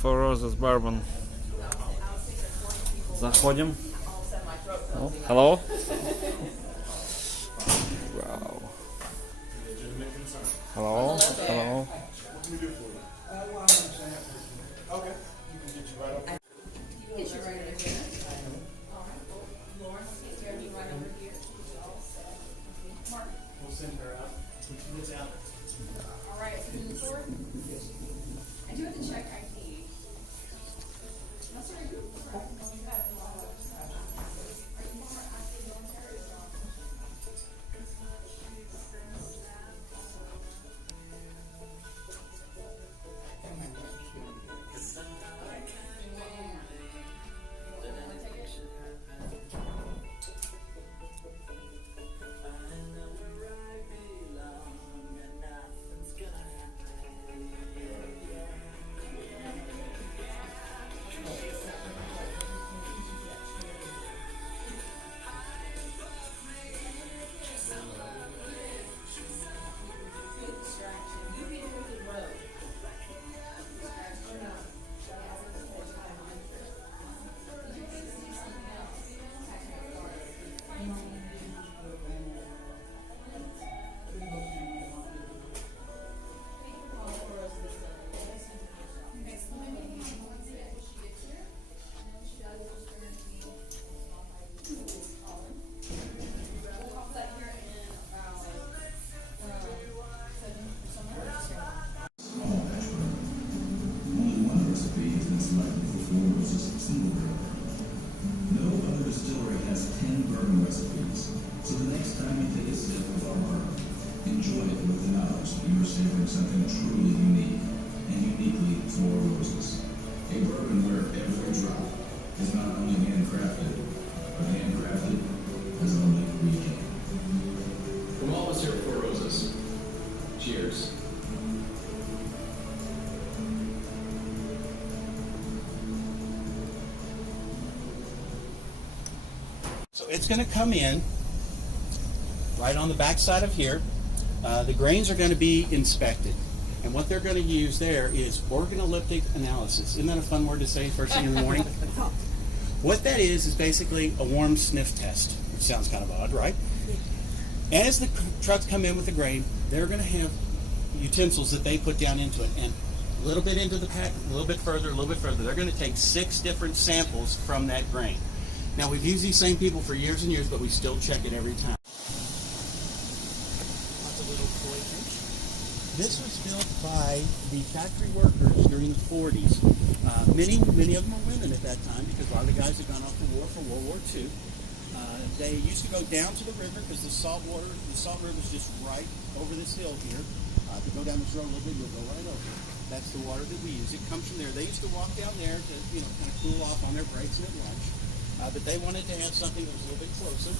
Four Roses Bourbon. Заходим. Oh, hello. Wow. Hello. Hello. Okay. Get you right over here. All right. Lauren, get Jeremy right over here. All set. Mark. We'll send her out. It's out. All right. So move forward. I do have to check ID. Mastер, are you correct? No other distillery has 10 bourbon recipes, so the next time you take a sip of our bourbon, enjoy it with the knowledge that you are savoring something truly unique and uniquely Four Roses. A bourbon where every drop is not only handcrafted, but handcrafted as only we can. From all of us here at Four Roses, cheers. So it's going to come in right on the back side of here. The grains are going to be inspected. And what they're going to use there is organoleptic analysis. Isn't that a fun word to say first thing in the morning? What that is basically a warm sniff test, which sounds kind of odd, right? As the trucks come in with the grain, they're going to have utensils that they put down into it. And a little bit into the pack, a little bit further, they're going to take 6 different samples from that grain. Now, we've used these same people for years and years, but we still check it every time. That's a little koi fish. This was built by the factory workers during the 40s. Many of them were women at that time because a lot of the guys had gone off to war for World War II. They used to go down to the river because the salt river is just right over this hill here. If you go down this road a little bit, you'll go right over it. That's the water that we use. It comes from there. They used to walk down there to, kind of cool off on their breaks and at lunch. But they wanted to have something that was a little bit closer.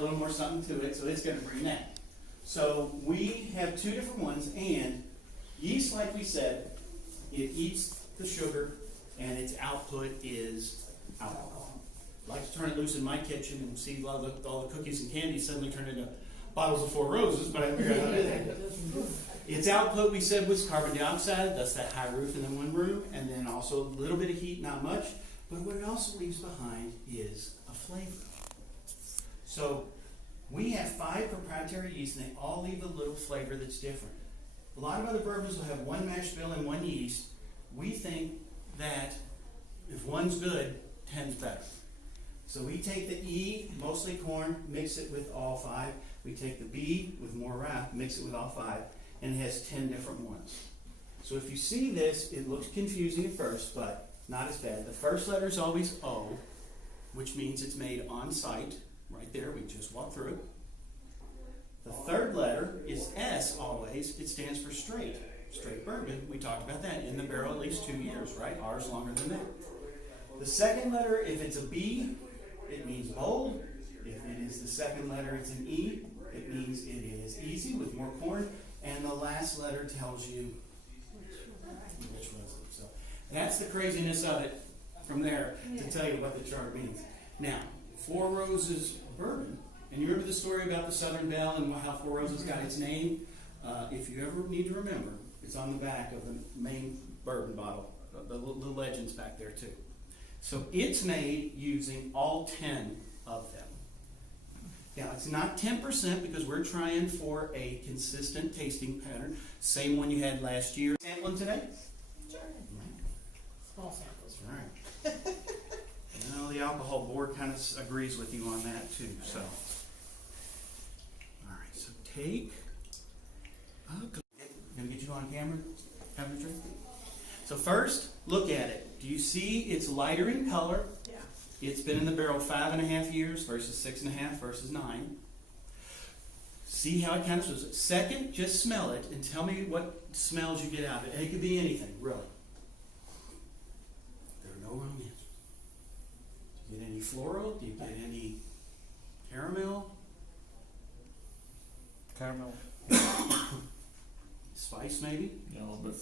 a little more something to it, so it's going to bring that. So we have two different ones, and yeast, like we said, it eats the sugar, and its output is alcohol. I like to turn it loose in my kitchen and see all the cookies and candy suddenly turn into bottles of Four Roses, but I figured out how to do that. Its output, we said, was carbon dioxide. That's that high roof in the one room, and then also a little bit of heat, not much. But what it also leaves behind is a flavor. So we have 5 proprietary yeasts, and they all leave a little flavor that's different. A lot of other bourbons will have one mash bill and one yeast. We think that if one's good, 10's better. So we take the E, mostly corn, mix it with all 5. We take the B with more rye, mix it with all 5, and it has 10 different ones. So if you see this, it looks confusing at first, but not as bad. The first letter is always O, which means it's made on site. Right there, we just walked through it. The third letter is S always. It stands for straight. Straight bourbon. We talked about that. In the barrel at least 2 years, right? Ours longer than that. The second letter, if it's a B, it means bold. If it is the second letter, it's an E. It means it is easy with more corn. And the last letter tells you which was it. So that's the craziness of it from there to tell you what the chart means. Now, Four Roses bourbon, and you remember the story about the Southern Belle and how Four Roses got its name? If you ever need to remember, it's on the back of the main bourbon bottle. The legends back there too. So it's made using all 10 of them. Now, it's not 10% because we're trying for a consistent tasting pattern. Same one you had last year. Sampling today? Sure. Small samples. Right. You know, the alcohol board kind of agrees with you on that too. So, all right. So take. Gonna get you on camera, having a drink. So first, look at it. Do you see it's lighter in color? Yeah. It's been in the barrel 5.5 years versus 6.5 versus 9. See how it kind of shows. Second, just smell it and tell me what smells you get out of it. It could be anything, really. There are no wrong answers. Do you get any floral? Do you get any caramel? Caramel. Spice, maybe? Yeah, a little bit.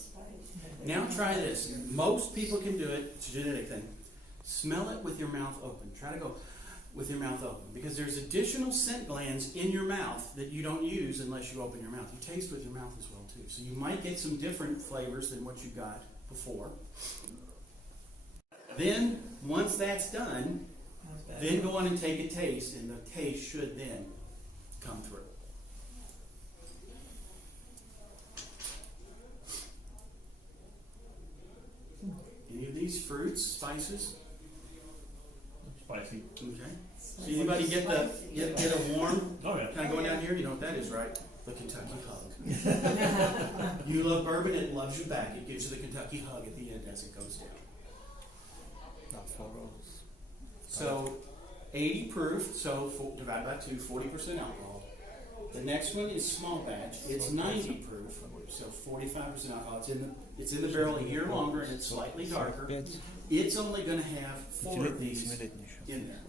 Now try this. Most people can do it. It's a genetic thing. Smell it with your mouth open. Try to go with your mouth open because there's additional scent glands in your mouth that you don't use unless you open your mouth. You taste with your mouth as well too. So you might get some different flavors than what you got before. Then, once that's done, then go on and take a taste, and the taste should then come through. Any of these fruits, spices? Spicy. Okay. So anybody get a warm? Oh, yeah. Kind of going down here? You know what that is, right? The Kentucky hug. You love bourbon, it loves you back. It gives you the Kentucky hug at the end as it goes down. Not Four Roses. So 80 proof, so divide by 2, 40% alcohol. The next one is small batch. It's 90 proof, so 45% alcohol. It's in the barrel a year longer and it's slightly darker. It's only going to have 4 of these in there.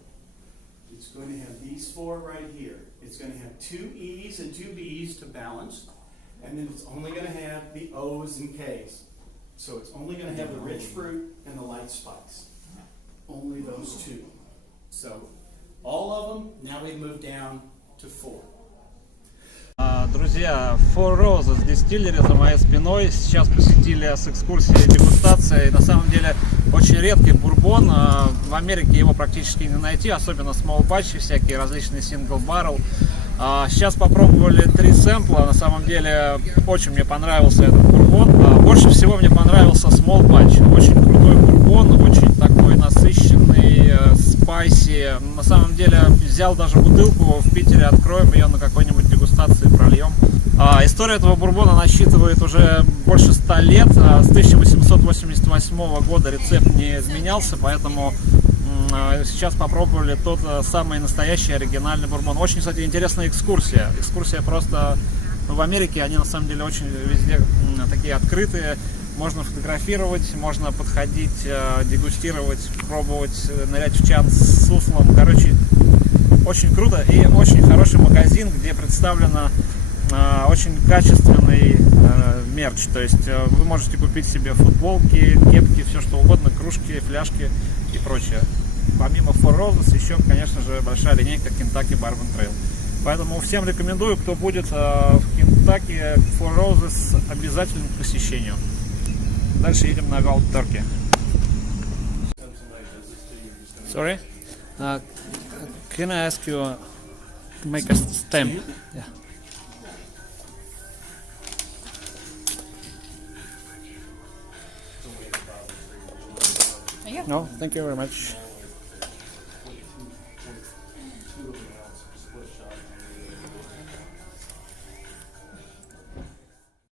It's going to have these 4 right here. It's going to have 2 E's and 2 B's to balance, and then it's only going to have the O's and K's. So it's only going to have the rich fruit and the light spice. Only those 2. So all of them, now we've moved down to 4. Друзья, Four Roses Distillery за моей спиной. Сейчас посетили с экскурсией дегустации. На самом деле очень редкий бурбон. В Америке его практически не найти, особенно small batch, всякие различные single barrel. Сейчас попробовали 3 сэмпла. На самом деле очень мне понравился этот бурбон. Больше всего мне понравился small batch. Очень крутой бурбон, очень такой насыщенный, спайси. На самом деле взял даже бутылку в Питере, откроем ее на какой-нибудь дегустации, прольем. История этого бурбона насчитывает уже больше 100 лет. С 1888 года рецепт не изменялся, поэтому сейчас попробовали тот самый настоящий оригинальный бурбон. Очень, кстати, интересная экскурсия. Экскурсия просто в Америке, они на самом деле очень везде такие открытые. Можно фотографировать, можно подходить, дегустировать, пробовать, нырять в чан с суслом. Короче, очень круто и очень хороший магазин, где представлено очень качественный мерч. То есть вы можете купить себе футболки, кепки, все что угодно, кружки, фляжки и прочее. Помимо Four Roses еще, конечно же, большая линейка Кентукки Bourbon Trail. Поэтому всем рекомендую, кто будет в Кентукки, Four Roses, обязательно к посещению. Дальше едем на Wild Turkey. Sorry? Can I ask you to make a stamp? Yeah. No, thank you very much.